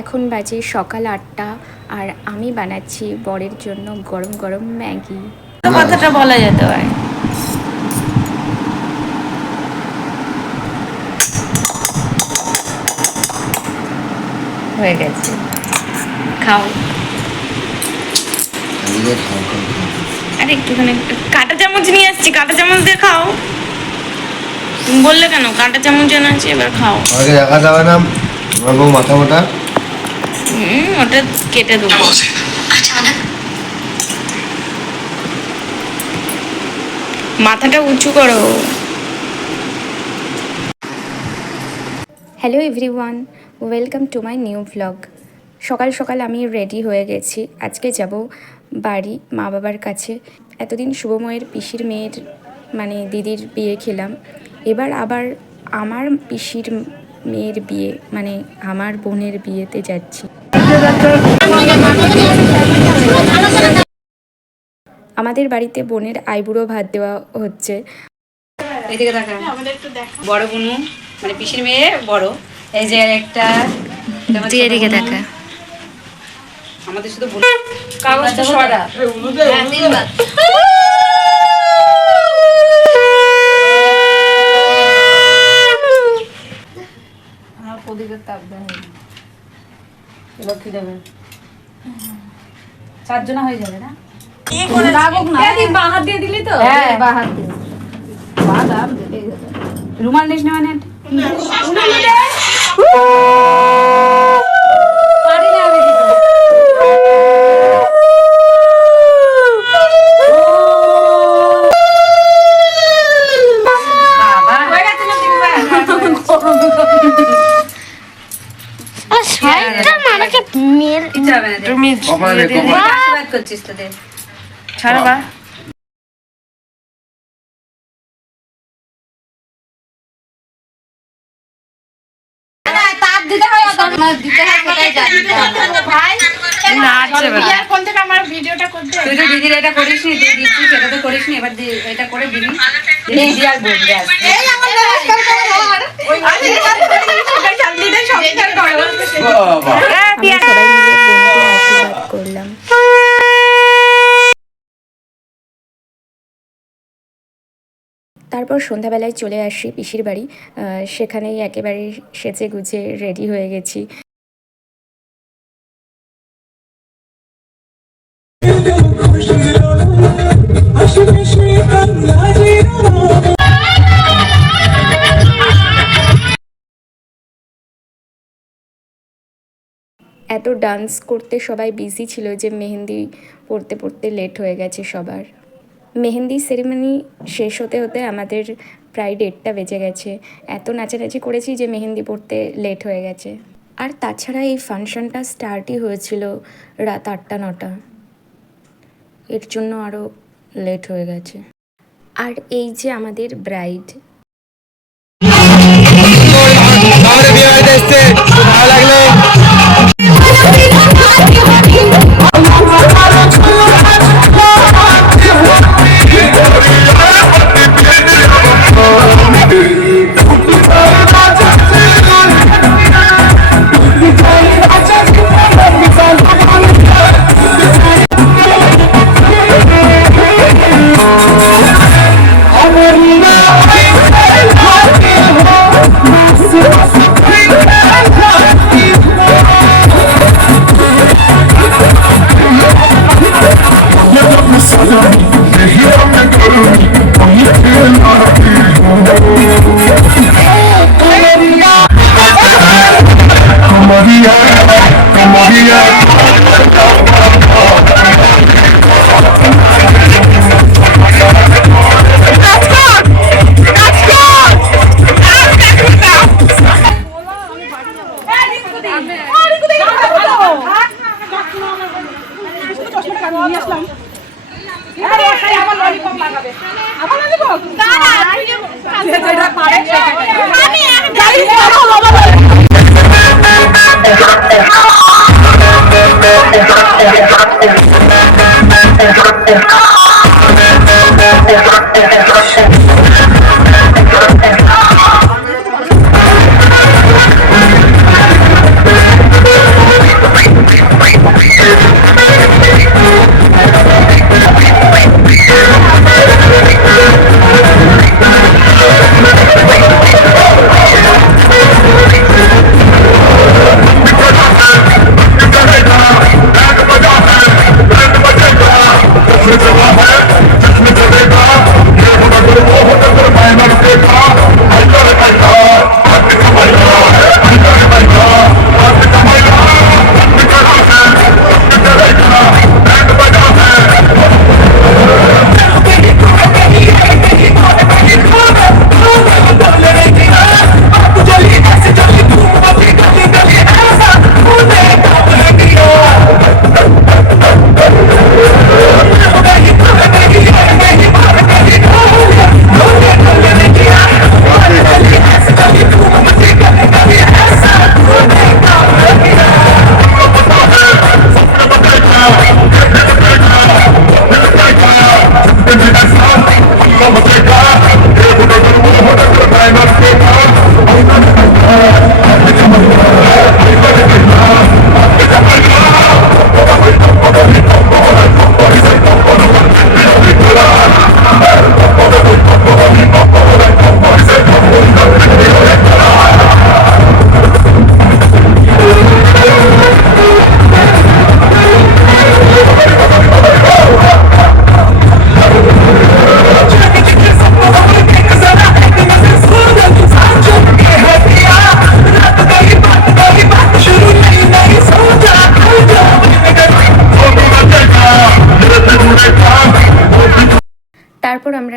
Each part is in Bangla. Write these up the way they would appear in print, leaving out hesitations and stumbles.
এখন বাজে সকাল 8টা আর আমি বানাচ্ছি বরের জন্য গরম গরম ম্যাগি। কথাটা বলা যেতে পারে। হয়ে গেছে, খাও। আরে একটুখানি কাঁটা চামচ নিয়ে আসছি, কাঁটা চামচ দিয়ে খাও। তুমি বললে কেন কাঁটা চামচ এনে আছে, এবার খাও। আগে দেখা যাবে না আমার মাথা মোটা। ওটা কেটে দেবো। মাথাটা উঁচু করো। Hello everyone, welcome to my new vlog. সকাল সকাল আমি রেডি হয়ে গেছি। আজকে যাব বাড়ি মা বাবার কাছে। এতদিন শুভময়ের পিসির মেয়ের মানে দিদির বিয়ে খেলাম, এবার আবার আমার পিসির মেয়ের বিয়ে মানে আমার বোনের বিয়েতে যাচ্ছি। আমাদের বাড়িতে বোনের আইবুড়ো ভাত দেওয়া হচ্ছে। এদিকে দেখা, বড় বোনু মানে পিসির মেয়ে বড়, এই যে একটা এদিকে দেখা। আমাদের শুধু কাগজটা সরা তিনবার। প্রদীপের তাপ দেওয়া হয়নি, এবার কি দেবে? 4 জনা হয়ে যাবে না? বাঁ হাত দিয়ে দিলি তো? হ্যাঁ, বাঁ হাত দিয়ে। রুমাল নিস না মানে করছিস তোদের ছাড়া বা দিদির এটা করিস নি, দিচ্ছিস এটা তো করিস নি, এবার এটা করে দিবি আর বলবে সবাই মিলে বোনকে আশীর্বাদ করলাম। তারপর সন্ধ্যাবেলায় চলে আসি পিসির বাড়ি। সেখানেই একেবারে সেজে গুজে রেডি হয়ে গেছি। এত ডান্স করতে সবাই বিজি ছিল যে মেহেন্দি পড়তে পড়তে লেট হয়ে গেছে সবার। মেহেন্দি সেরিমনি শেষ হতে হতে আমাদের প্রায় 1:30 বেজে গেছে। এত নাচানাচি করেছি যে মেহেন্দি পড়তে লেট হয়ে গেছে। আর তাছাড়া এই ফাংশনটা স্টার্টই হয়েছিল রাত 8টা-9টা, এর জন্য আরও লেট হয়ে গেছে। আর এই যে আমাদের ব্রাইড। ভালো লাগলো।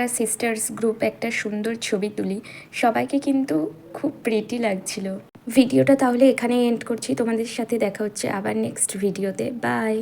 আমরা সিস্টার্স গ্রুপ একটা সুন্দর ছবি তুলি। সবাইকে কিন্তু খুব প্রিটি লাগছিল। ভিডিওটা তাহলে এখানে এন্ড করছি, তোমাদের সাথে দেখা হচ্ছে আবার নেক্সট ভিডিওতে। বাই।